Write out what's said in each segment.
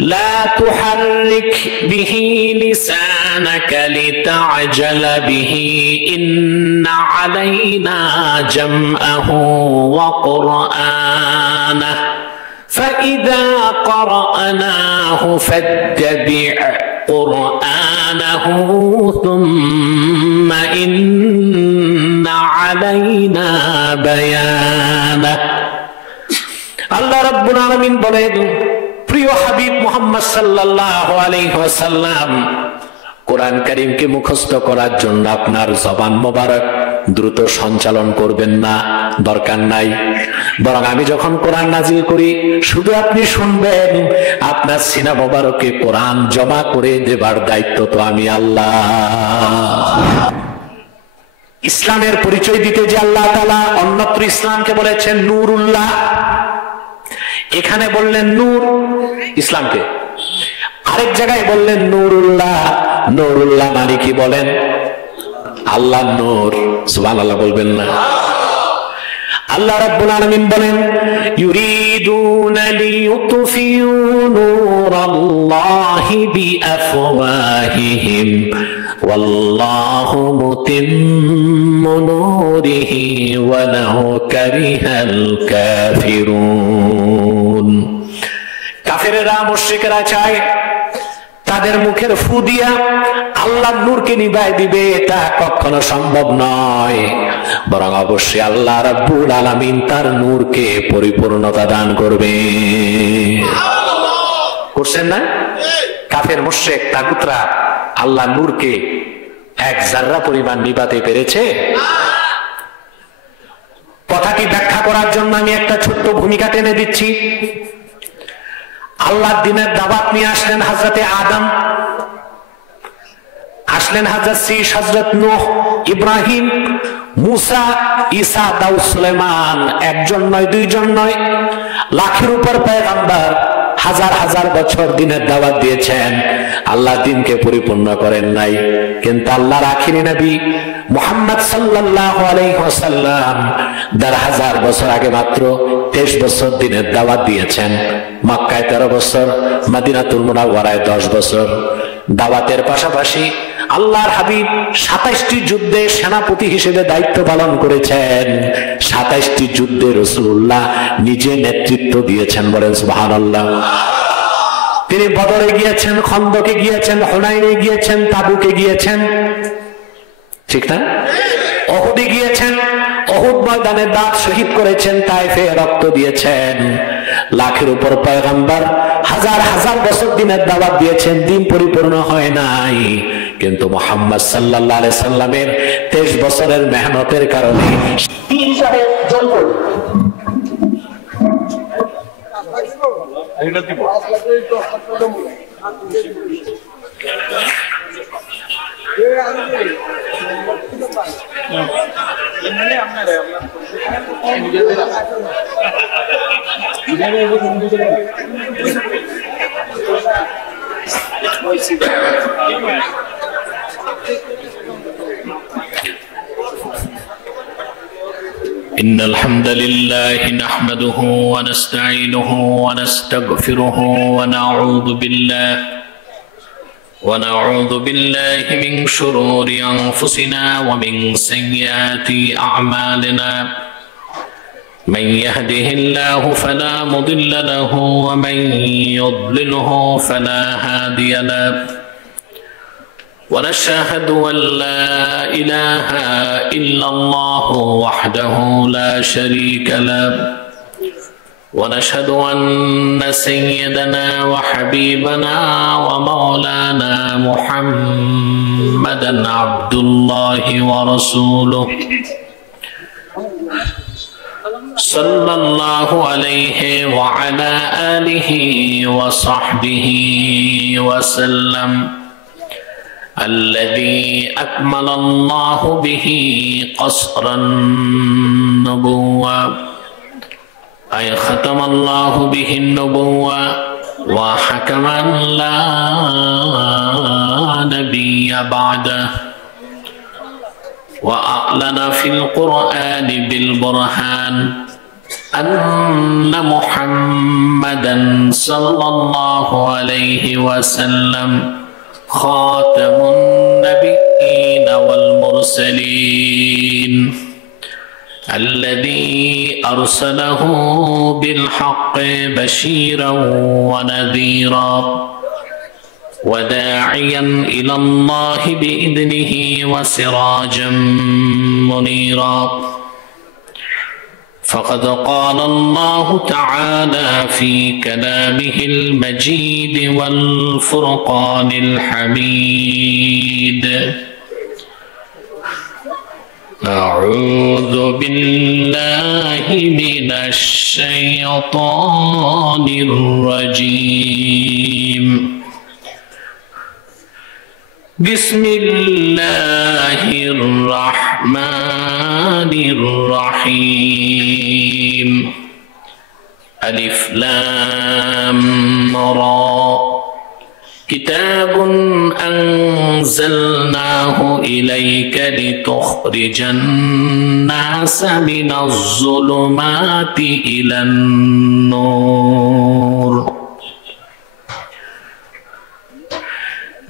لا تحرك به لسانك لتعجل به إن علينا جمعه وقرآنه فإذا قرأناه فاتبع قرآنه ثم إن علينا بيانه الله رب العالمين বলেন প্রিয় হাবিব মুহাম্মদ সাল্লাল্লাহু আলাইহি ওয়াসাল্লাম কোরআন কারীমকে মুখস্থ করার জন্য আপনার জবান মোবারক দ্রুত সঞ্চালন করবেন না, দরকার নাই। বরং আমি যখন কোরআন নাজিল করি শুধু আপনি শুনবেন, আপনার সিনা মোবারকে কোরআন জমা করে দেবার দায়িত্ব তো আমি আল্লাহ। ইসলামের পরিচয় দিতে যে আল্লাহ তাআলা অন্যত্র ইসলামকে বলেছেন নূরুল্লাহ, এখানে বললেন নূর ইসলামকে, আরেক জায়গায় বললেন নূরুল্লাহ। নূরুল্লাহ মানে কি বলেন? আল্লাহ নূর। সুবহানাল্লাহ বলবেন না? আল্লাহ রাব্বুল আলামিন বলেন ইউরিদুনা লিইউতফিউ নূরাল্লাহি বিআফওয়াহিহিম ওয়াল্লাহু মুতিম্মু নূরিহি ওয়ালাউ কারিহাল কাফিরুন। কাফেরেরা মুশরিকরা চায় তাদের মুখের ফু দিয়া আল্লাহর নূরকে নিভায় দিবে, এটা কখনো সম্ভব নয়। বরং অবশ্যই আল্লাহ রাব্বুল আলামিন তার নূরকে পরিপূর্ণতা দান করবে। করছেন না? কাফের মুশরিক তাগুতরা আল্লাহর নূরকে এক জাররা পরিমাণ নিভাতে পেরেছে? কথাটি ব্যাখ্যা করার জন্য আমি একটা ছোট্ট ভূমিকা টেনে দিচ্ছি। আল্লাহর দ্বীনের দাওয়াত নিয়ে আসলেন হযরতে আদম, আসলেন হযরত শীশ, হযরত নূহ, ইব্রাহিম, মুসা, ঈসা, দাউদ, সুলাইমান। একজন নয়, দুইজন নয়, লাখের উপর পয়গম্বর হাজার হাজার বছর দ্বীনের দাওয়াত দিয়েছেন, আল্লাহ দ্বীনকে পরিপূর্ণ করেন নাই। কিন্তু আল্লাহর আখিরি নবী মুহাম্মদ সাল্লাল্লাহু আলাইহি ওয়াসাল্লাম ১,৫০০ বছর আগে মাত্র ২৩ বছর দ্বীনের দাওয়াত দিয়েছেন। মক্কায় ১৩ বছর, মদিনাতুল মুনাওয়ারায় ১০ বছর। দাওয়াতের পাশাপাশি আল্লাহর হাবিব ২৭টি যুদ্ধে সেনাপতি হিসেবে দায়িত্ব পালন করেছেন। ২৭টি যুদ্ধে রাসূলুল্লাহ নিজে নেতৃত্ব দিয়েছেন, বলেন সুবহানাল্লাহ। তিনি বদরে গিয়েছেন, খন্দকে গিয়েছেন, হুনাইনে গিয়েছেন, তাবুকে গিয়েছেন, ঠিক না? উহুদে গিয়েছেন, উহুদ ময়দানে দাঁত শহীদ করেছেন, তায়েফে রক্ত দিয়েছেন। লাখের উপর পয়গম্বর হাজার হাজার বছর দ্বীনের দাওয়াত দিয়েছেন, দ্বীন পরিপূর্ণ হয় নাই। কিন্তু মুহাম্মদ সাল্লাল্লাহু আলাইহি সাল্লামের ২৩ বছরের মেহনতের কারণে إن الحمد لله نحمده ونستعينه ونستغفره ونعوذ بالله من شرور أنفسنا ومن سيئات أعمالنا من يهده الله فلا مضل له ومن يضلله فلا هادي له ونشهد أن لا إله إلا الله وحده لا شريك له ونشهد أن سيدنا وحبيبنا ومولانا محمدا عبد الله ورسوله صلى الله عليه وعلى آله وصحبه وسلم الذي أكمل الله به قصر النبوة أي ختم الله به النبوة وحكم لا نبي بعده وأعلن في القرآن بالبرهان أن محمدا صلى الله عليه وسلم خاتم النبيين والمرسلين الذي أرسله بالحق بشيرا ونذيرا وداعيا إلى الله بإذنه وسراجا منيرا فقد قال الله تعالى في كلامه المجيد والفرقان الحميد أعوذ بالله من الشيطان الرجيم بسم الله الرحمن الرحيم ألف لام را كتاب أنزلناه إليك لتخرج الناس من الظلمات إلى النور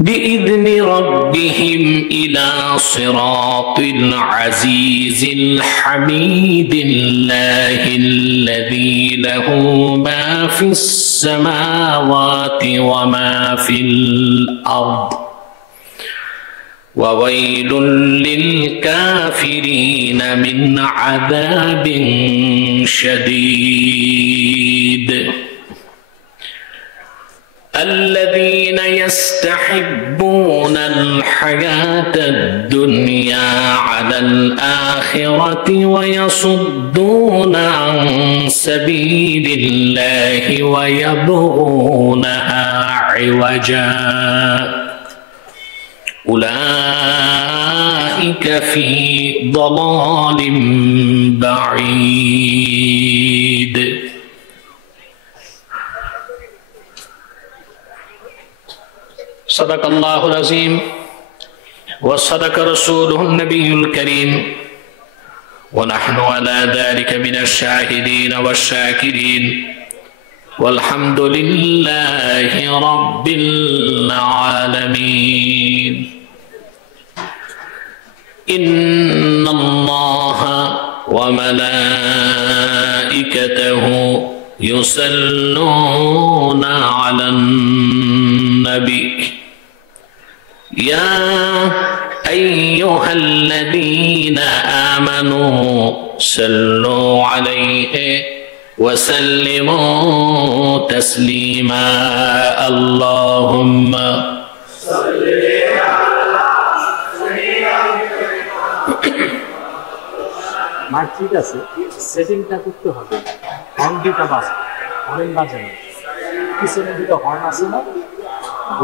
بإذن ربهم إلى صراط العزيز الحميد الله الذي له ما في السماوات وما في الأرض وويل للكافرين من عذاب شديد الذين يستحبون الحياة الدنيا على الآخرة ويصدون عن سبيل الله ويبغونها عوجا أولئك في ضلال بعيد صدق الله العظيم وصدق رسوله النبي الكريم ونحن على ذلك من الشاهدين والشاكرين والحمد لله رب العالمين إن الله وملائكته يصلون على النبي يا أيها الذين آمنوا صلوا عليه وسلموا تسليما اللهم صل মার ঠিক আছে সেটিংটা করতে হবে হর্ন দুটো বাজে হর্ন বাজে না পিছনে দুটো হর্ন আছে না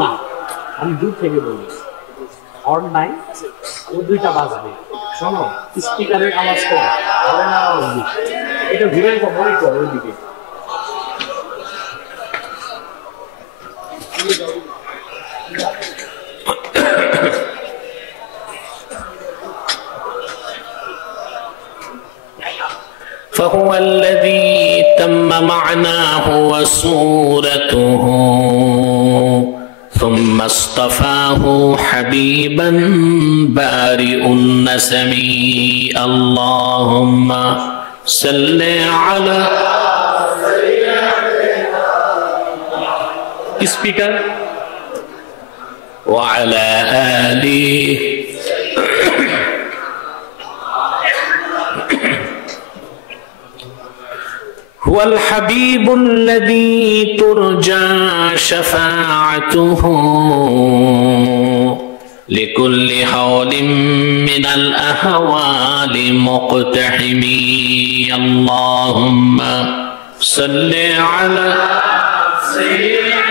না আমি দূর থেকে বলি হর্ন নাই ও দুইটা বাজবে শোনো স্পিকারের আওয়াজ কম হর্ন আওয়াজ বেশি এটা ঘুরে মনিটর ওইদিকে فهو الذي تم معناه وصورته ثم اصطفاه حبيبا بارئ النسم اللهم صل على سبيكر وعلى آله هو الحبيب الذي ترجى شفاعته لكل حول من الأهوال مقتحم اللهم صل على سيدنا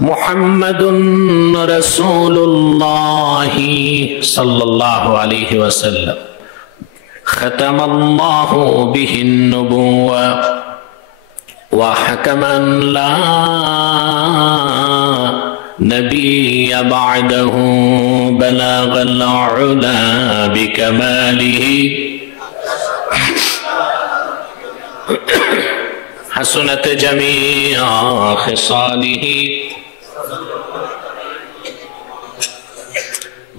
محمد رسول الله صلى الله عليه وسلم ختم الله به النبوة وحكما لا نبي بعده بلغ العلا بكماله حسنت جميع خصاله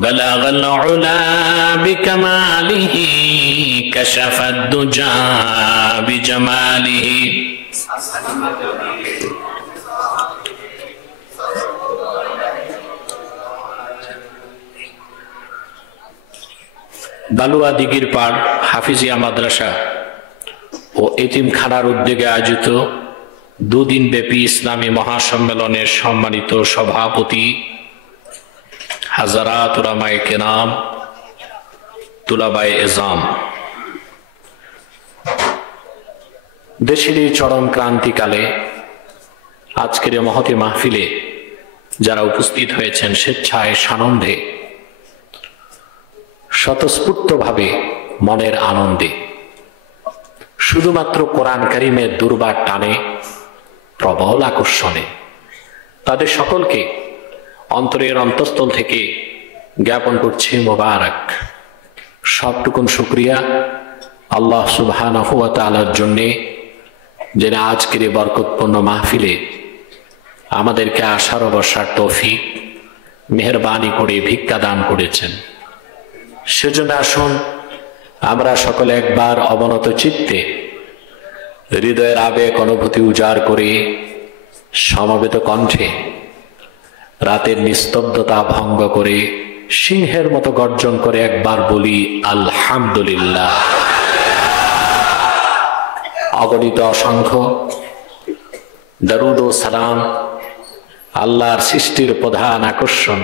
بلغ العلا بكماله كشف الدجى بجماله বালুয়া দিঘির পাড় হাফিজিয়া মাদ্রাসা ও এতিমখানার উদ্যোগে আয়োজিত দুদিন ব্যাপী ইসলামী মহাসম্মেলনের সম্মানিত সভাপতি হাজারাত উলামায়ে কেরাম, তুলাবায়ে এজাম, দেশের এই চরম ক্রান্তিকালে আজকের এই মহতি মাহফিলে যারা উপস্থিত হয়েছেন স্বেচ্ছায় সানন্দে স্বতঃস্ফূর্তভাবে মনের আনন্দে শুধুমাত্র কোরআন কারীমের দুর্বার টানে প্রবল আকর্ষণে তাদের সকলকে অন্তরের অন্তঃস্থল থেকে জ্ঞাপন করছি মোবারক। সবটুকুন শুকরিয়া আল্লাহ সুবহানাহু ওয়া তাআলার জন্যে, যিনি আজকের এই বরকতপূর্ণ মাহফিলে আমাদেরকে আশার ও বসার তৌফিক মেহেরবানি করে ভিক্ষা দান করেছেন। সেজন্য আসুন আমরা সকলে একবার অবনত চিত্তে হৃদয়ের আবেগ অনুভূতি উজাড় করে সমবেত কণ্ঠে রাতের নিস্তব্ধতা ভঙ্গ করে সিংহের মতো গর্জন করে একবার বলি আলহামদুলিল্লাহ। অগণিত অসংখ্য দরুদ ও সালাম আল্লাহর সৃষ্টির প্রধান আকর্ষণ,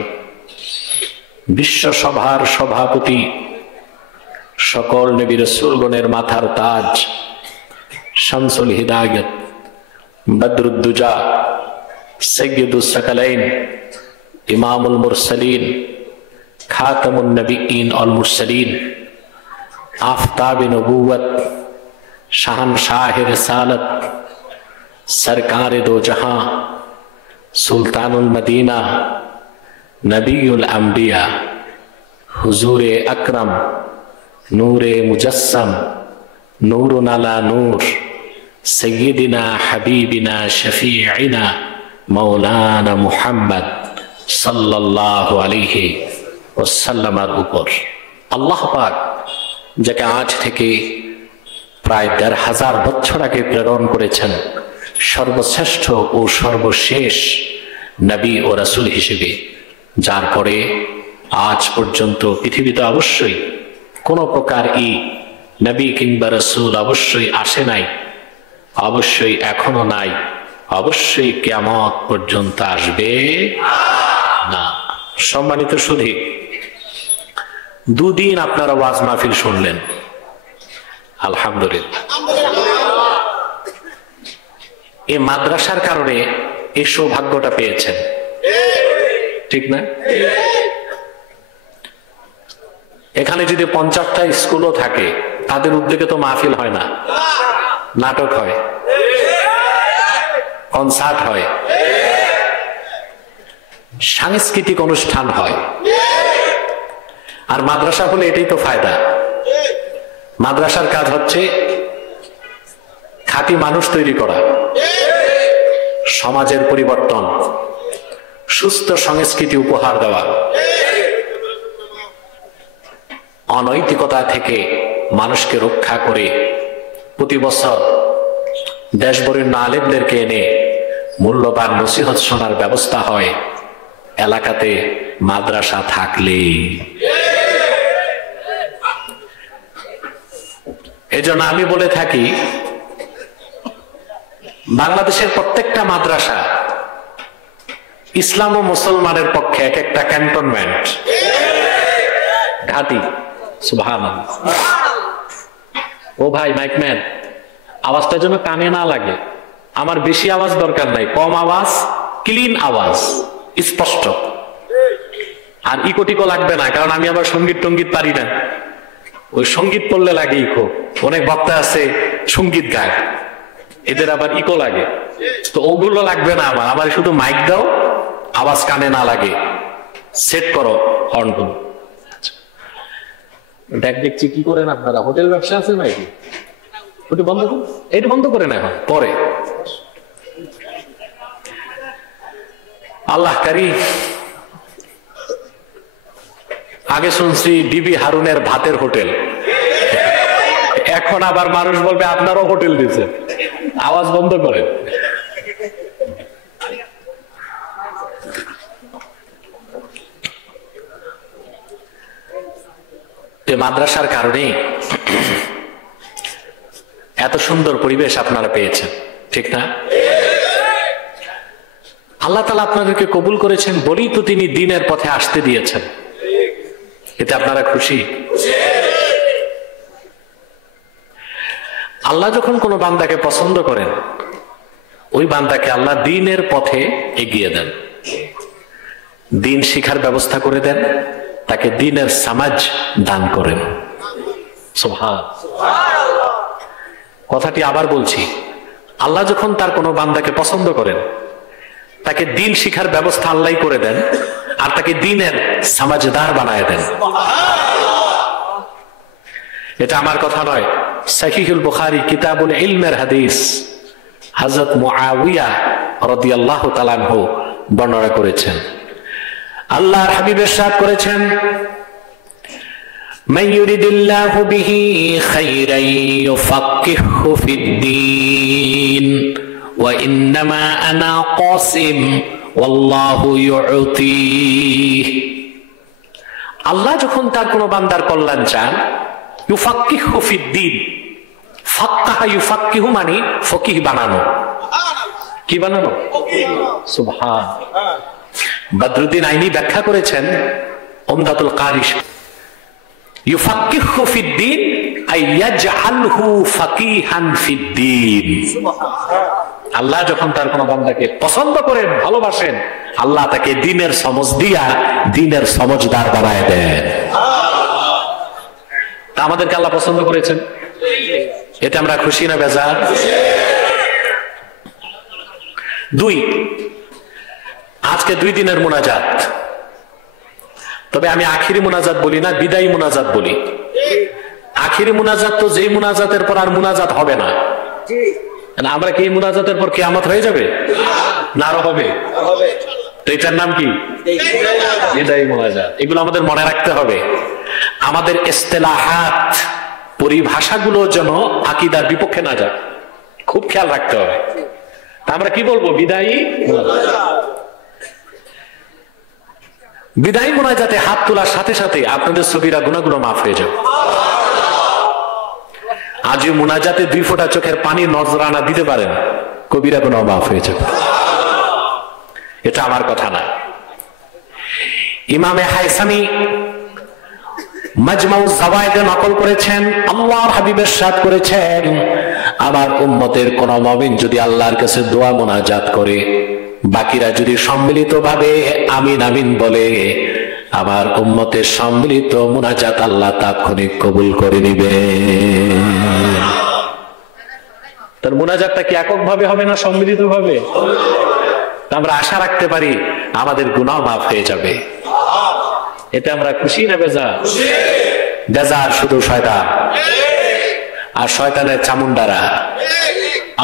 বিশ্বসভার সভাপতি, সকল নবী রাসূলগণের মাথার তাজ, শামসুল হিদায়াত, বদরুদ্দুজা, সৈয়দুস সাকালাইন, ইমামুল মুরসালিন, খাতামুন নবিয়্যিন ওয়াল মুরসালিন, আফতাবে নবুওয়াত, শাহনশাহে রিসালাত, সরকারে দো জাহাं, সুলতানুল মদিনা, নবিউল আম্বিয়া, হুজুরে আকরম, নূরে মুজস্সম, নূরুন আলা নূর, সৈয়দিনা হাবিবিনা শফিঈনা মাওলানা মুহাম্মদ সাল্লাল্লাহু আলাইহি ওয়াসাল্লামের উপর আল্লাহ পাক যাকে আজ থেকে প্রায় ১৫০০ বছর আগে প্রেরণ করেছেন সর্বশ্রেষ্ঠ ও সর্বশেষ নবী ও রাসূল হিসেবে, যার পরে আজ পর্যন্ত পৃথিবীতে অবশ্যই কোনো প্রকার নবী কিংবা রাসূল অবশ্যই আসে নাই, অবশ্যই এখনো নাই, অবশ্যই কিয়ামত পর্যন্ত আসবে না। সম্মানিত সুধী, দুদিন আপনারা ওয়াজ মাহফিল শুনলেন, আলহামদুলিল্লাহ। এই মাদ্রাসার কারণে এই সৌভাগ্যটা পেয়েছেন, ঠিক না? এখানে যদি 50টা স্কুলও থাকে তাদের উদ্যোগে তো মাহফিল হয় না, নাটক হয়, কনসার্ট হয়, সাংস্কৃতিক অনুষ্ঠান হয়। আর মাদ্রাসা হলে এটাই তো ফায়দা। মাদ্রাসার কাজ হচ্ছে খাঁটি মানুষ তৈরি করা, সমাজের পরিবর্তন, সুস্থ সংস্কৃতি উপহার দেওয়া, অনৈতিকতা থেকে মানুষকে রক্ষা করে প্রতি বছর দেশবরেণ্য আলেমদেরকে এনে মূল্যবান নসিহত শোনার ব্যবস্থা হয় এলাকাতে মাদ্রাসা থাকলে। এজন্য আমি বলে থাকি, বাংলাদেশের প্রত্যেকটা মাদ্রাসা ইসলাম ও মুসলমানের পক্ষে এক একটা ক্যান্টনমেন্ট, ঘাঁটি। সুবহানাল্লাহ। ও ভাই মাইকম্যান, আওয়াজটা যেন কানে না লাগে, আমার বেশি আওয়াজ দরকার নাই, কম আওয়াজ, ক্লিন আওয়াজ, স্পষ্ট। আর ইকোটিকো লাগবে না, কারণ আমি আবার সঙ্গীত টঙ্গীত পারি না। ওই সঙ্গীত পড়লে লাগে ইকো। অনেক বক্তা আছে সঙ্গীত গায়, এদের আবার ইকো লাগে, তো ওগুলো লাগবে না আমার, আমার শুধু মাইক দাও, আওয়াজ কানে না লাগে, সেট করো হর্নগুলো। দেখ দেখছি কি করেন আপনারা, হোটেল ব্যবসা আছে নাকি? ওটা বন্ধ করুন, এটা বন্ধ করেন এখন, পরে। আল্লাহ কারীম। আগে শুনছি বিবি হারুনের ভাতের হোটেল, এখন আবার মানুষ বলবে আপনারও হোটেল দিচ্ছে, আওয়াজ বন্ধ করেন। মাদ্রাসার কারণে এত সুন্দর পরিবেশ আপনারা পেয়েছেন, ঠিক না? আল্লাহ তাআলা আপনাদেরকে কবুল করেছেন বলেই তো তিনি দ্বীনের পথে আসতে দিয়েছেন। এতে আপনারা খুশি? আল্লাহ যখন কোনো বান্দাকে পছন্দ করেন, ওই বান্দাকে আল্লাহ দ্বীনের পথে এগিয়ে দেন, দ্বীন শিখার ব্যবস্থা করে দেন, তাকে দ্বীনের সমাজ দান করেন। সুবহানাল্লাহ। কথাটি আবার বলছি, আল্লাহ যখন তার কোনো বান্দাকে পছন্দ করেন, তাকে দ্বীন শিখার ব্যবস্থা আল্লাহই করে দেন, আর তাকে দ্বীনের সমাজদার বানায় দেন। এটা আমার কথা নয়, সহিহুল বুখারী কিতাবুল ইলমের হাদিস, হযরত মুআবিয়া রাদিয়াল্লাহু তাআলা আনহু বর্ণনা করেছেন। আল্লাহর হাবিব ইরশাদ করেছেন, মান ইউরিদিল্লাহু বিহি খাইরান ইউফাক্কিহু ফিদ্দীন ওয়া ইন্নামা আনা কাসিম ওয়াল্লাহু ইউতি। আল্লাহ যখন তার কোনো বান্দার কল্যাণ চান, ইউফাক্কিহু ফিদ্দীন, ফাক্কাহা ইউফাক্কিহু মানে ফকিহ বানানো। কি বানানো? সুবহানাল্লাহ। বদরুদ্দিন আইনি ব্যাখ্যা করেছেন উমদাতুল কারি, ইউফাক্কিহু ফিদ্দীন আই ইয়াজআলহু ফাকিহান ফিদ্দীন। আল্লাহ যখন তার কোনো বান্দাকে পছন্দ করেন, ভালোবাসেন, আল্লাহ তাকে দ্বীনের সমজ দিয়া দ্বীনের সমজদার বানায় দেন। তা আমাদেরকে আল্লাহ পছন্দ করেছেন, এতে আমরা খুশি না বেজার? দুই, আজকে 2 দিনের মুনাজাত, তবে আমি আখিরি মুনাজাত বলি না, বিদায়ী মুনাজাত বলি। আখিরি মুনাজাত তো যেই মুনাজাতের পর আর মুনাজাত হবে না। আমরা কি মুনাজাতের পর কিয়ামত হয়ে যাবে? না, আরো হবে। তো এটার নাম কি? বিদায়ী মুনাজাত। এগুলো আমাদের মনে রাখতে হবে। আমাদের ইস্তেলাহাত, পরিভাষাগুলো যেন আকীদার বিপক্ষে না যায়, খুব খেয়াল রাখতে হবে। আমরা কি বলবো? বিদায়ী মুনাজাত। বিদায়ী মুনাজাতে হাত তোলার সাথে সাথে আপনাদের সগীরা গুনাহগুলো মাফ হয়ে যাবে। আজ মুনাজাতে 2 ফোঁটা চোখের পানি নজরানা দিতে পারেন, কবিরা গুনাহ মাফ হয়ে যাবে। এটা আমার কথা না। ইমামে হায়সামি মাজমাউ যাওয়ায়েদে নকল করেছেন, আল্লাহর হাবিব ইরশাদ করেছেন, আমার উম্মতের কোন মুমিন যদি আল্লাহর কাছে দোয়া মুনাজাত করে, বাকিরা যদি সম্মিলিতভাবে আমিন আমিন বলে, আমার উম্মতের সম্মিলিত মুনাজাত আল্লাহ তাৎক্ষণিক কবুল করে নিবে। তার মুনাজাতটা কি এককভাবে হবে না সম্মিলিতভাবে? আমরা আশা রাখতে পারি আমাদের গুনাহ মাফ হয়ে যাবে। এতে আমরা খুশি না বেজার? বেজার শুধু শয়তান আর শয়তানের চামুন্ডারা।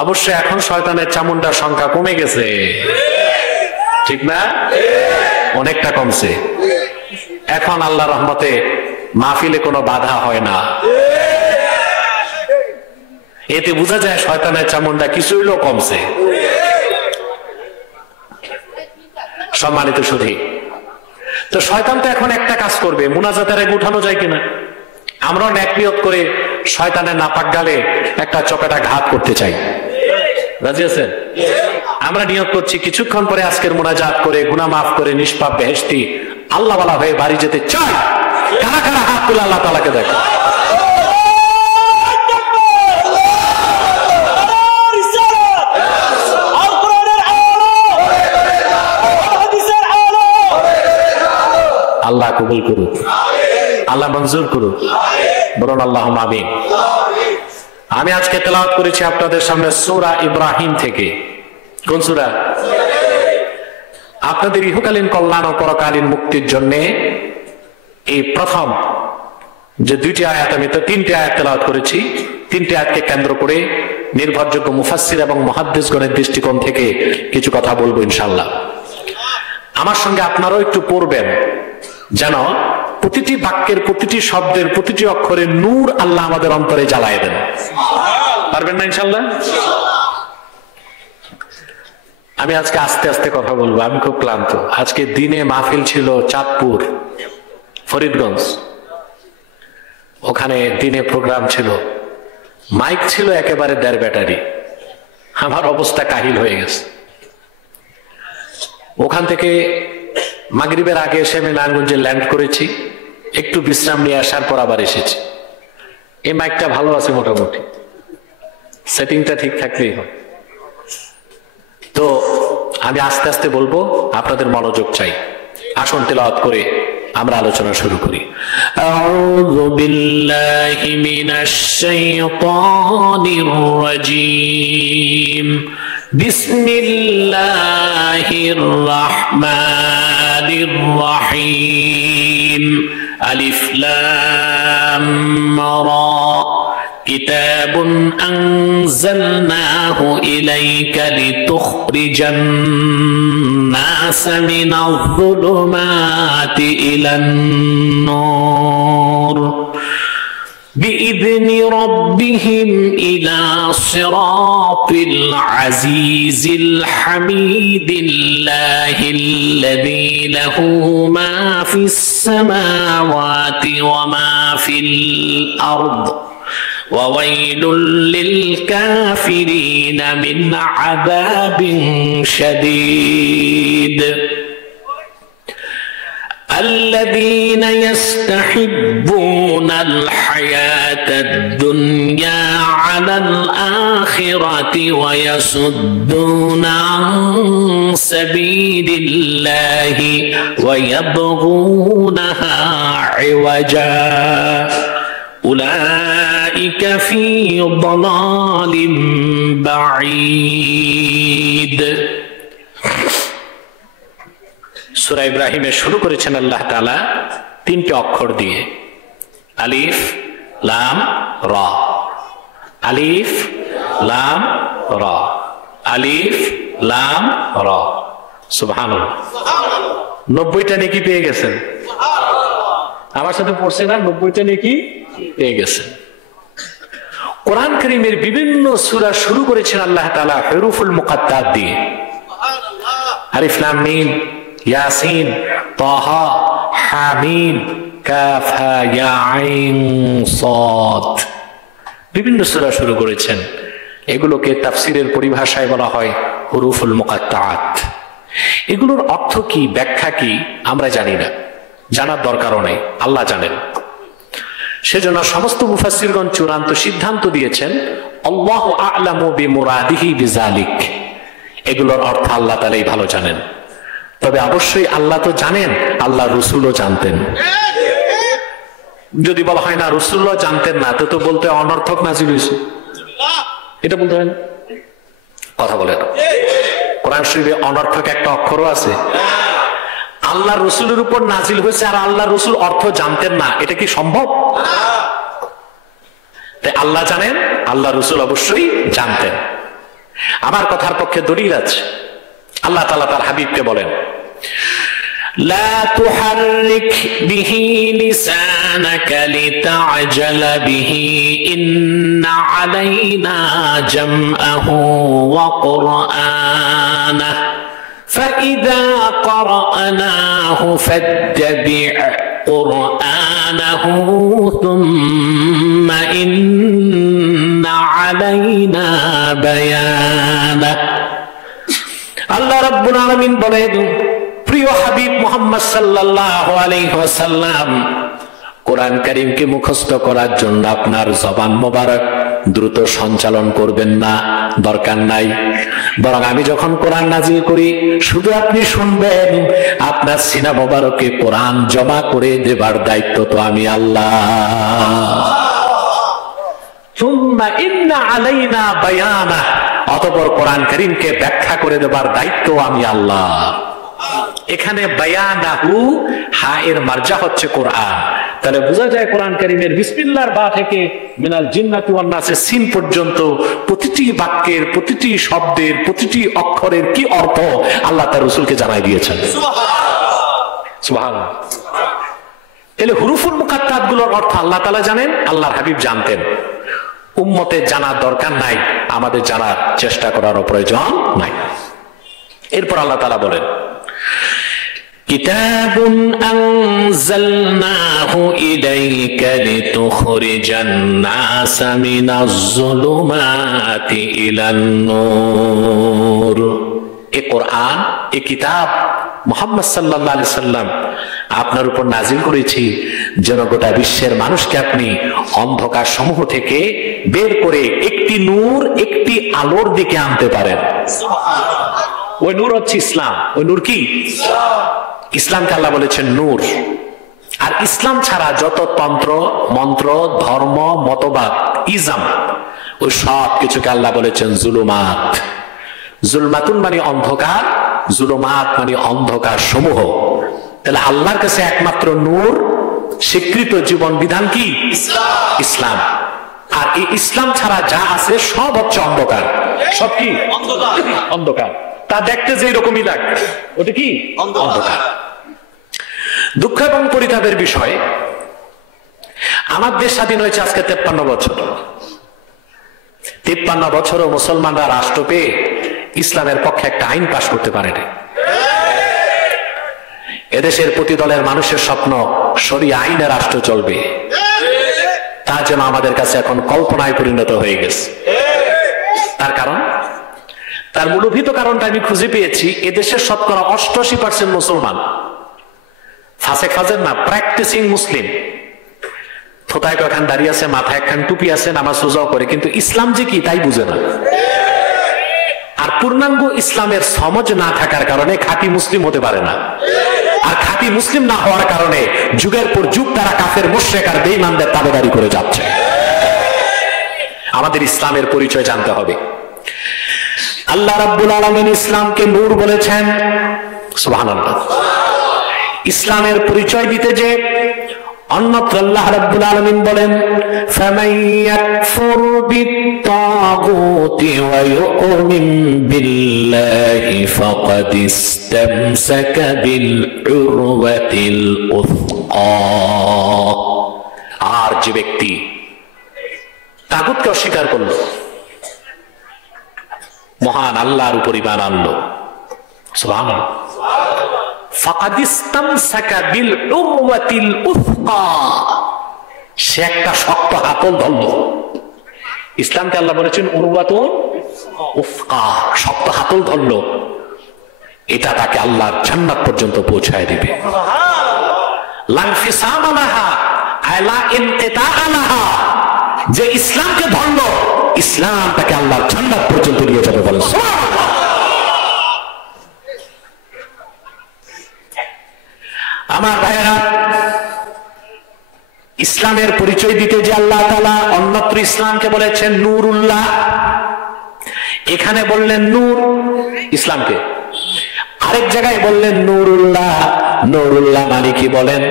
অবশ্যই এখন শয়তানের চামুন্ডার সংখ্যা কমে গেছে, ঠিক না? অনেকটা কমছে। এখন আল্লাহর রহমতে মাহফিলে কোনো বাধা হয় না। এতে বোঝা যায় শয়তানের চামুন্ডা কিছু হইলেও কমছে। সম্মানিত সুধী, তো শয়তান তো এখন একটা কাজ করবে, মুনাজাতের আগে উঠানো যায় কিনা? আমরাও নেক নিয়ত করে শয়তানের নাপাক গালে একটা চপেটা ঘাত করতে চাই। রাজি আছেন? আমরা নিয়ত করছি কিছুক্ষণ পরে আজকের মুনাজাত করে গুনাহ মাফ করে নিষ্পাপ বেহেশতি আল্লাহ ওয়ালা হয়ে বাড়ি যেতে চাই। কারা কারা হাত তুলে আল্লাহ তাআলাকে দেখো। আল্লাহ কবুল করুক, আল্লাহ মঞ্জুর করুক, বলুন আল্লাহুম্মা আমিন। আমি আজকে তেলাওয়াত করেছি আপনাদের সামনে সূরা ইব্রাহিম থেকে। কোন সূরা? আপনাদের ইহকালীন কল্যাণ ও পরকালীন মুক্তির জন্য এই প্রথম যে দুইটি আয়াত, আমি তো তিনটি আয়াত তেলাওয়াত করেছি, তিনটি আয়াতকে কেন্দ্র করে নির্ভরযোগ্য মুফাসসির এবং মুহাদ্দিসগণের দৃষ্টিকোণ থেকে কিছু কথা বলবো ইনশাআল্লাহ। আমার সঙ্গে আপনারাও একটু পড়বেন, যেন প্রতিটি বাক্যের, প্রতিটি শব্দের, প্রতিটি অক্ষরে নূর আল্লাহ আমাদের অন্তরে জ্বালায় দেন। পারবেন না ইনশাআল্লাহ? আমি আজকে আস্তে আস্তে কথা বলবো, আমি খুব ক্লান্ত। আজকে দিনে মাহফিল ছিল চাঁদপুর, ফরিদগঞ্জ, ওখানে দিনে প্রোগ্রাম ছিল, মাইক ছিল একেবারে 1.5 ব্যাটারি। আমার অবস্থা কাহিল হয়ে গেছে। ওখান থেকে মাগরিবের আগে এসে আমি নারায়ণগঞ্জে ল্যান্ড করেছি, একটু বিশ্রাম নিয়ে আসার পর আবার এসেছি। এই মাইকটা ভালো আছে মোটামুটি, সেটিংটা ঠিক থাকলেই হয়। তো আমি আস্তে আস্তে বলবো, আপনাদের মনোযোগ চাই। আসুন তেলাওয়াত করে আমরা আলোচনা শুরু করি। আউযু বিল্লাহি মিনাশ শাইতানির রাজীম। বিসমিল্লাহির রাহমানির রাহিম। আলিফ লাম রা। كتاب أنزلناه إليك لتخرج الناس من الظلمات إلى النور بإذن ربهم إلى صراط العزيز الحميد الله الذي له ما في السماوات وما في الأرض وويل للكافرين من عذاب شديد الذين يستحبون الحياة الدنيا على الآخرة ويصدون عن سبيل الله ويبغونها عوجا أولئك في ضلال بعيد। সূরা ইব্রাহিমে শুরু করেছেন আল্লাহ তাআলা 3টি অক্ষর দিয়ে, আলিফ লাম রা। আলিফ লাম রা, আলিফ লাম রা। সুবহানাল্লাহ। 90টা নেকি পেয়ে গেছেন। আমার সাথে পড়ছে না? 90টা নেকি পেয়ে গেছেন। কোরআন কারীমের বিভিন্ন সূরা শুরু করেছেন আল্লাহ তাআলা হুরুফুল মুকাত্তাত দিয়ে। আলিফ লাম মিম, ইয়াসিন, তাহা, হামিম, কাফ হা ইয়া আইন সাদ, বিভিন্ন সূরা শুরু করেছেন। এগুলোকে তাফসীরের পরিভাষায় বলা হয় হুরুফুল মুকাত্তাত। এগুলোর অর্থ কি, ব্যাখ্যা কি আমরা জানি না, জানার দরকারও নেই, আল্লাহ জানেন। সেজন্য সমস্ত মুফাসসিরগণ চূড়ান্ত সিদ্ধান্ত দিয়েছেন আল্লাহু আ'লামু বিমুরাদিহি বিযালিক, এগুলোর অর্থ আল্লাহ তাআলাই ভালো জানেন। তবে অবশ্যই আল্লাহ তো জানেন, আল্লাহ রাসূলও জানতেন। যদি বলা হয় না রাসূলও জানতেন না, তো বলতে অনর্থক নাজিল হয়েছে, এটা বলতে হয় না? কথা বলেন, কোরআন শরীফে অনর্থক একটা অক্ষরও আছে? আল্লাহ রসুলের উপর নাজিল হয়েছে আর আল্লাহ রসুল অর্থ জানতেন না, এটা কি সম্ভব? তাই আল্লাহ জানেন, আল্লাহ রসুল অবশ্যই জানতেন। আমার কথার পক্ষে দলিল আছে। আল্লাহ তাআলা তার হাবিবকে বলেন, লা তুহাররিক বিহি লিসানাকা লিতা'জালা বিহি ইন্না আলাইনা জামআহু ওয়া কুরআনাহু فإذا قرأناه فاتبع قرآنه ثم إن علينا بيانه। আল্লাহ রাব্বুল আলামিন বলেন, প্রিয় হাবিব মুহাম্মদ সাল্লাল্লাহু আলাইহি ওয়াসাল্লাম, কোরআন কারীমকে মুখস্থ করার জন্য আপনার জবান মোবারক দ্রুত সঞ্চালন করবেন না, দরকার নাই। বরং আমি যখন কোরআন নাজিল করি শুধু আপনি শুনবেন, আপনার সিনা মোবারকে কোরআন জমা করে দেবার দায়িত্ব তো আমি আল্লাহ। সুম্মা ইন্না আলাইনা বায়ানা, অতঃপর কোরআন কারীমকে ব্যাখ্যা করে দেবার দায়িত্ব আমি আল্লাহ। এখানে বায়ানাহু, হা এর মারজা হচ্ছে কোরআন। তাহলে বোঝা যায় কোরআন কারীমের বিসমিল্লাহর বা থেকে মিনাল জিন্নাতি ওয়ান নাসের সিন পর্যন্ত প্রতিটি বাক্যের, প্রতিটি শব্দের, প্রতিটি অক্ষরের কি অর্থ আল্লাহ তার রাসূলকে জানাই দিয়েছেন। সুবহানাল্লাহ। তাহলে হুরুফুল মুকাত্তাত গুলোর অর্থ আল্লাহ তাআলা জানেন, আল্লাহর হাবিব জানতেন। উম্মতের জানার দরকার নাই, আমাদের জানার চেষ্টা করারও প্রয়োজন নাই। এরপর আল্লাহ তাআলা বলেন, কিতাবুন আনজালনাহু ইলাইকা লিতুখরিজান নাসা মিনাজ যুলুমাতি ইলান নূর। এই কোরআন, এই কিতাব মুহাম্মদ সাল্লাল্লাহু আলাইহি সাল্লাম আপনার উপর নাজিল করেছি যেন গোটা বিশ্বের মানুষকে আপনি অন্ধকার সমূহ থেকে বের করে একটি নূর, একটি আলোর দিকে আনতে পারেন। ওই নূর হচ্ছে ইসলাম। ওই নূর কি? ইসলামকে আল্লাহ বলেছেন নূর। আর ইসলাম ছাড়া যত তন্ত্র, মন্ত্র, ধর্ম, মতবাদ, ইজম, ওই সব কিছুকে আল্লাহ বলেছেন জুলুমাত। জুলমাতুন মানে অন্ধকার, জুলুমাত মানে অন্ধকার সমূহ। তাহলে আল্লাহর কাছে একমাত্র নূর, স্বীকৃত জীবন বিধান কি? ইসলাম। আর এই ইসলাম ছাড়া যা আছে সব হচ্ছে অন্ধকার। সব কি? অন্ধকার। তা দেখতে যে রকমই লাগ, ওটা কি? অন্ধকার। দুঃখ এবং পরিতাপের বিষয়, আমার দেশ স্বাধীন হয়েছে আজকে 53 বছর। 53 বছরও মুসলমানরা রাষ্ট্র পেয়ে ইসলামের পক্ষে একটা আইন পাশ করতে পারেনি। এদেশের প্রতি দলের মানুষের স্বপ্ন শরিয়া আইনে রাষ্ট্র চলবে, তা যেন আমাদের কাছে এখন কল্পনায় পরিণত হয়ে গেছে। তার মূলভূত কারণটা আমি খুঁজে পেয়েছি। এদেশের শতকরা 88% মুসলমান, ফাসেক ফাজের না, প্র্যাকটিসিং মুসলিম। থোতায় কয়েকখান দাঁড়িয়ে আছে, মাথায় একখান টুপি আছে, নামাজ রোজাও করে, কিন্তু ইসলাম যে কি তাই বুঝে না। আর পূর্ণাঙ্গ ইসলামের সমঝ না থাকার কারণে খাঁটি মুসলিম হতে পারে না। আর খাঁটি মুসলিম না হওয়ার কারণে যুগের পর যুগ তারা কাফের মুশরিক আর বেঈমানদের তাবেদারি করে যাচ্ছে। আমাদের ইসলামের পরিচয় জানতে হবে। আল্লাহ রাব্বুল আলামিন ইসলামকে নূর বলেছেন। সুবহানাল্লাহ। ইসলামের পরিচয় দিতে যে অন্যত্র আল্লাহ রাব্বুল আলামিন বলেন, ফামান ইয়াকফুর বিত-তাগুতি ওয়া ইউমিন বিল্লাহি ফাকাদ ইসতামসাকা বিল উরওয়াতিল উসকা। আর যে ব্যক্তি তাগুতকে অস্বীকার করলো, মহান আল্লাহর উপর ঈমান আনলো, সুবহানাল্লাহ, ফাকাদ ইসতামসাকা বিল উরওয়াতিল উসকা, সে একটা শক্ত হাতল ধরলো। ইসলামকে আল্লাহ বলেছেন উরওয়াতুল উসকা, শক্ত হাতল ধরলো। এটা তাকে আল্লাহর জান্নাত পর্যন্ত পৌঁছায় দিবে। লানফিসামা লাহা আলা ইনকিতা লাহা, যে ইসলামকে ধরলো, ইসলাম তাকে আল্লাহর জান্নাত পর্যন্ত নিয়ে যাবে। বলেন সুবহানাল্লাহ। আমার ভাইয়েরা, ইসলামের পরিচয় দিতে যে আল্লাহ তাআলা অন্যত্র ইসলামকে বলেছেন নূরুল্লাহ, এখানে বললেন নূর ইসলামকে, আরেক জায়গায় বললেন নূরুল্লাহ। নূরুল্লাহ মানে কি বলেন?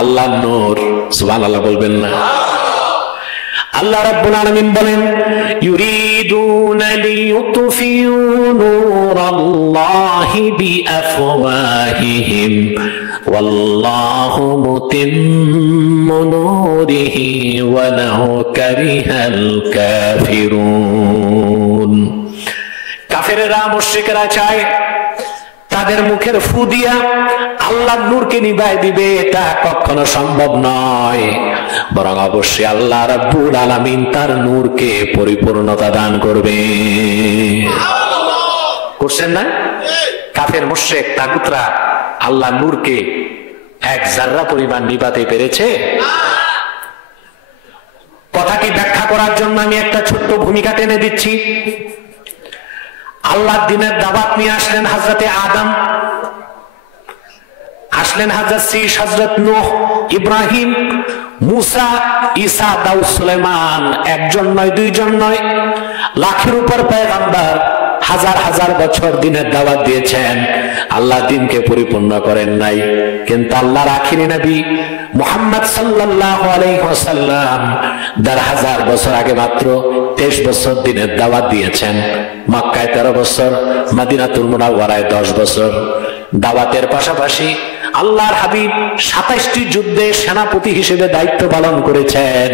আল্লাহ নূর। সুবহানাল্লাহ বলবেন না? আল্লাহ রাব্বুল আলামিন বলেন, ইউরিদুনা লিইউতফিউ নূরাল্লাহি বিআফওয়াহিহিম ওয়াল্লাহু মুতিম্মু নূরিহি ওয়ালাউ কারিহাল কাফিরুন। কাফেররা, মুশরিকরা চায় তাদের মুখের ফু দিয়া আল্লাহর নূরকে নিভায় দিবে, এটা কখনো সম্ভব নয়। বরং অবশ্যই আল্লাহ রাব্বুল আলামিন তার নূরকে পরিপূর্ণতা দান করবে। করছেন না? কাফের মুশরিক তাগুতরা আল্লাহর নূরকে এক জাররা পরিমাণ নিভাতে পেরেছে? কথাটি ব্যাখ্যা করার জন্য আমি একটা ছোট্ট ভূমিকা টেনে দিচ্ছি। আল্লাহর দ্বীনের দাওয়াত নিয়ে আসলেন হযরতে আদম। আসলেন হযরত শীশ, হযরত নূহ, ইব্রাহিম, মুসা, ঈসা, দাউদ, সুলাইমান। একজন নয়, দুইজন নয়, লাখের উপর পয়গম্বর, হাজার হাজার বছর দিনের দাওয়াত দিয়েছেন। আল্লাহ দিনকে পরিপূর্ণ করেন নাই, কিন্তু আল্লাহর আখিরি নবী মুহাম্মদ সাল্লাল্লাহু আলাইহি ওয়াসাল্লাম ১০০০ বছর আগে মাত্র ২৩ বছর দিনের দাওয়াত দিয়েছেন। মক্কায় ১৩ বছর, মদিনাতুল মুনাওয়ারায় ১০ বছর। দাওয়াতের পাশাপাশি আল্লাহর হাবিব ২৭টি যুদ্ধে সেনাপতি হিসেবে দায়িত্ব পালন করেছেন।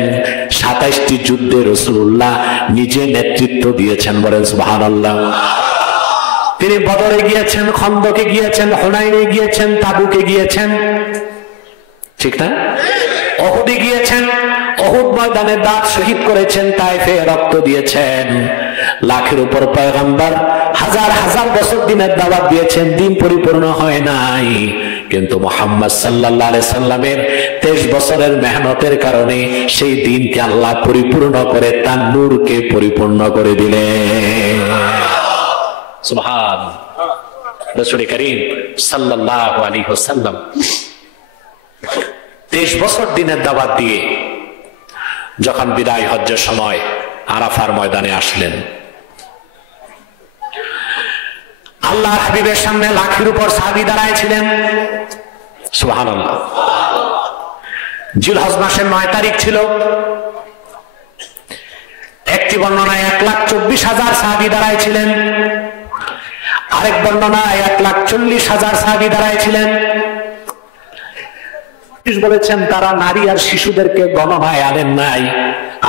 ২৭টি যুদ্ধে রাসূলুল্লাহ নিজে নেতৃত্ব দিয়েছেন, বলেন সুবহানাল্লাহ। তিনি বদরে গিয়েছেন, খন্দকে গিয়েছেন, হুনাইনে গিয়েছেন, তাবুকে গিয়েছেন, ঠিক না? উহুদে গিয়েছেন, উহুদ ময়দানে দাঁত শহীদ করেছেন, তায়েফে রক্ত দিয়েছেন। লাখের উপর পয়গম্বর, হাজার হাজার বছর দিনের দাওয়াত দিয়েছেন, দিন পরিপূর্ণ হয় নাই। কিন্তু মুহাম্মদ সাল্লাল্লাহু আলাইহি সাল্লামের 23 বছরের মেহনতের কারণে সেই দিনকে আল্লাহ পরিপূর্ণ করে, তার নূরকে পরিপূর্ণ করে দিলেন। সুবহানাল্লাহ। রাসূল করিম সাল্লাল্লাহু আলাইহি ওয়াসাল্লাম 23 বছর দিনের দাওয়াত দিয়ে যখন বিদায় হজ্জের সময় আরাফার ময়দানে আসলেন, আল্লাহর হাবিবের সামনে লাখের উপর সাহাবী দাঁড়ায় ছিলেন। সুবহানাল্লাহ। জিলহজ মাসের ৯ তারিখ ছিল। একটি বর্ণনায় ১,২৪,০০০ সাহাবী দাঁড়ায় ছিলেন, আরেক বর্ণনায় ১,৪০,০০০ সাহাবী দাঁড়ায় ছিলেন। বলেছেন তারা নারী আর শিশুদেরকে গণনায় আনেন নাই,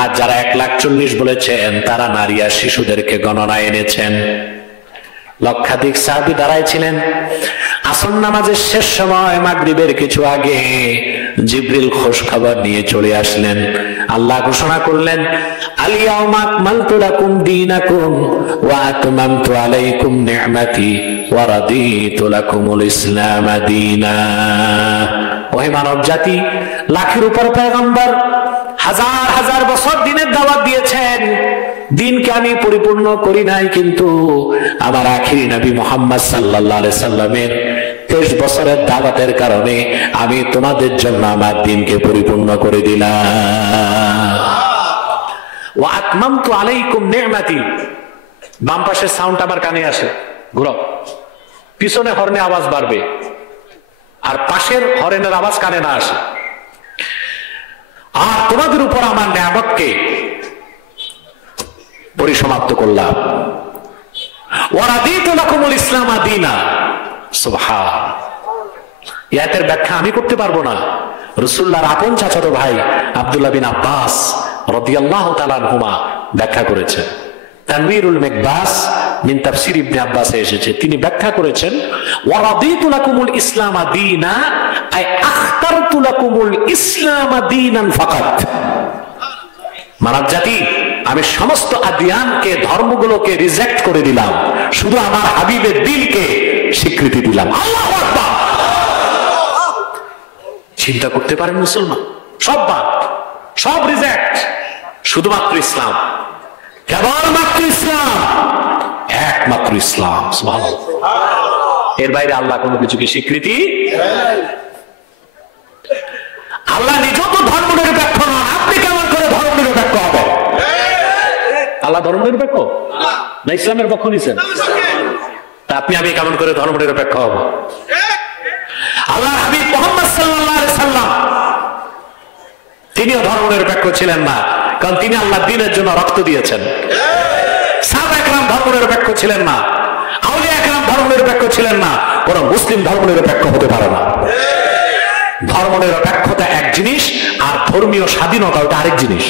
আর যারা ১,৪০,০০০ বলেছেন তারা নারী আর শিশুদেরকে গণনায় এনেছেন। লক্ষাধিক সাহাবী দাঁড়ায় ছিলেন। আসর নামাজের শেষ সময়, মাগরিবের কিছু আগে জিবরিল খোঁজ খবর নিয়ে চলে আসলেন। আল্লাহ ঘোষণা করলেন, আল-ইয়াওমা আকমালতু লাকুম দীনাকুম ওয়া আতমামতু আলাইকুম নি'মাতি ওয়া রাদিতু লাকুমুল ইসলাম দীনা। ওহে মানব জাতি, লাখের উপর পয়গম্বর, হাজার হাজার বছর দিনের দাওয়াত দিয়েছেন, দিনকে আমি পরিপূর্ণ করি নাই, কিন্তু আমার আখিরি নবী মুহাম্মদ সাল্লাল্লাহু আলাইহি সাল্লামের 23 বছরের দাওয়াতের কারণে আমি তোমাদের জন্য আমার দিনকে পরিপূর্ণ করে দিলাম। ওয়া আতমামতু আলাইকুম নি'মাতি। বাম পাশের সাউন্ড আমার কানে আসে, ঘুরাও, পিছনে হর্নে আওয়াজ বাড়বে, আর পাশের হর্নের আওয়াজ কানে না আসে। আর তোমাদের উপর আমার নিয়ামতকে পরিসমাপ্ত করলাম। ওয়া রাদিতু লাকুমুল ইসলাম দীনা। সুবহান। ইয়াতের ব্যাখ্যা আমি করতে পারবো না, রাসূলুল্লাহর আপন চাচাতো ভাই আব্দুল্লাহ বিন আব্বাস রাদিয়াল্লাহু তাআলা আনহুমা ব্যাখ্যা করেছেন। তানবীরুল মিকবাস মিন তাফসীর ইবনে আব্বাসে এসেছে, তিনি ব্যাখ্যা করেছেন, ওয়া রাদিতু লাকুমুল ইসলাম দীনা আই আখতারতু লাকুমুল ইসলাম দীনান ফাকাত। মানব জাতি, আমি সমস্ত আদিয়ানকে, ধর্মগুলোকে রিজেক্ট করে দিলাম, শুধু আমার হাবিবের দ্বীনকে স্বীকৃতি দিলাম। আল্লাহু আকবার। চিন্তা করতে পারেন মুসলমান, সব বাদ, সব রিজেক্ট, শুধুমাত্র ইসলাম, কেবলমাত্র ইসলাম, একমাত্র ইসলাম। সুবহানাল্লাহ। এর বাইরে আল্লাহ কোনো কিছুকে স্বীকৃতি, আল্লাহ নিজেও তো ধর্ম নিরপেক্ষ নন, আপনি কেমন করে ধর্ম নিরপেক্ষ হবেন? আল্লাহ ধর্ম নিরপেক্ষ না ইসলামের পক্ষ নিছেন? তা আপনি আমি কেমন করে ধর্ম নিরপেক্ষ হব? আল্লাহ হাবিব মুহাম্মদ সাল্লাল্লাহু আলাইহি সাল্লাম তিনিও ধর্ম নিরপেক্ষ ছিলেন না, কারণ তিনি আল্লাহর দ্বীনের জন্য রক্ত দিয়েছেন। সাহাবা একরাম ধর্ম নিরপেক্ষ ছিলেন না, আউলিয়া একরাম ধর্ম নিরপেক্ষ ছিলেন না, বরং মুসলিম ধর্ম নিরপেক্ষ হতে পারে না। ধর্ম নিরপেক্ষতা এক জিনিস, আর ধর্মীয় স্বাধীনতা ওটা আরেক জিনিস।